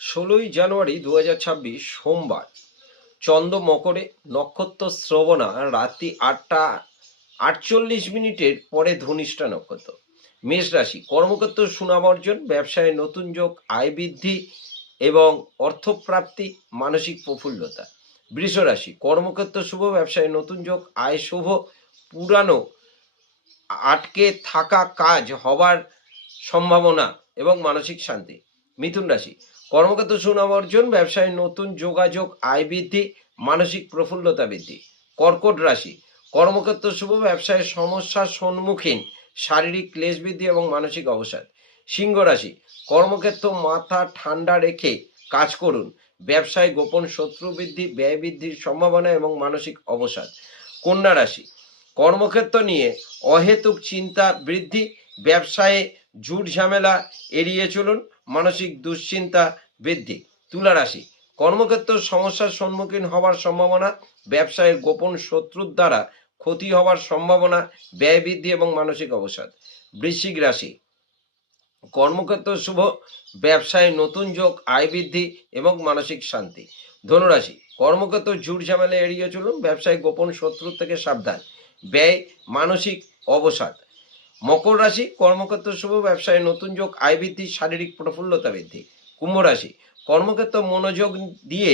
16ই জানুয়ারি 2026 সোমবার, চন্দ্র মকরে, নক্ষত্র শ্রবণা, রাত্রি 8টা 48 মিনিটের পরে ধনিষ্ঠা নক্ষত্র। মেষ রাশি, কর্মক্ষেত্র সুনাম অর্জন, ব্যবসায় নতুন যোগ, আয় বৃদ্ধি এবং অর্থপ্রাপ্তি, মানসিক প্রফুল্লতা। বৃষ রাশি, কর্মক্ষেত্র শুভ, ব্যবসায় নতুন যোগ, আয় শুভ, পুরানো আটকে থাকা কাজ হবার সম্ভাবনা এবং মানসিক শান্তি। মিথুন রাশি, কর্মক্ষেত্র সুনাম অর্জন, ব্যবসায় নতুন যোগাযোগ, আয় বৃদ্ধি, মানসিক প্রফুল্লতা বৃদ্ধি। কর্কট রাশি, কর্মক্ষেত্র শুভ, ব্যবসায় সমস্যার সম্মুখীন, শারীরিক ক্লেশ বৃদ্ধি এবং মানসিক অবসাদ। সিংহ রাশি, কর্মক্ষেত্র মাথা ঠান্ডা রেখে কাজ করুন, ব্যবসায় গোপন শত্রু বৃদ্ধি, ব্যয় বৃদ্ধির সম্ভাবনা এবং মানসিক অবসাদ। কন্যা রাশি, কর্মক্ষেত্র নিয়ে অহেতুক চিন্তা বৃদ্ধি, ব্যবসায়ে ঝুট ঝামেলা এড়িয়ে চলুন, মানসিক দুশ্চিন্তা বৃদ্ধি। তুলা রাশি, কর্মক্ষেত্র সমস্যার সম্মুখীন হওয়ার সম্ভাবনা, ব্যবসায়ের গোপন শত্রুর দ্বারা ক্ষতি হওয়ার সম্ভাবনা, ব্যয় বৃদ্ধি এবং মানসিক অবসাদ। বৃশ্চিক রাশি, কর্মক্ষেত্র শুভ, ব্যবসায় নতুন যোগ, আয় বৃদ্ধি এবং মানসিক শান্তি। ধনুরাশি, কর্মক্ষেত্র ঝুট ঝামেলা এড়িয়ে চলুন, ব্যবসায় গোপন শত্রু থেকে সাবধান, ব্যয়, মানসিক অবসাদ। মকর রাশি, কর্মক্ষেত্র শুভ, ব্যবসায় নতুন যোগ, আয় বৃদ্ধি, শারীরিক প্রফুল্লতা বৃদ্ধি। কুম্ভ রাশি, কর্মক্ষেত্র মনোযোগ দিয়ে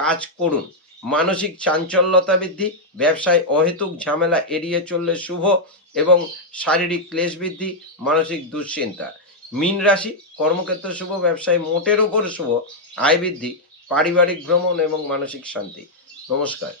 কাজ করুন, মানসিক চাঞ্চল্যতা বৃদ্ধি, ব্যবসায় অহেতুক ঝামেলা এড়িয়ে চললে শুভ এবং শারীরিক ক্লেশ বৃদ্ধি, মানসিক দুশ্চিন্তা। মীন রাশি, কর্মক্ষেত্র শুভ, ব্যবসায় মোটের ওপর শুভ, আয় বৃদ্ধি, পারিবারিক ভ্রমণ এবং মানসিক শান্তি। নমস্কার।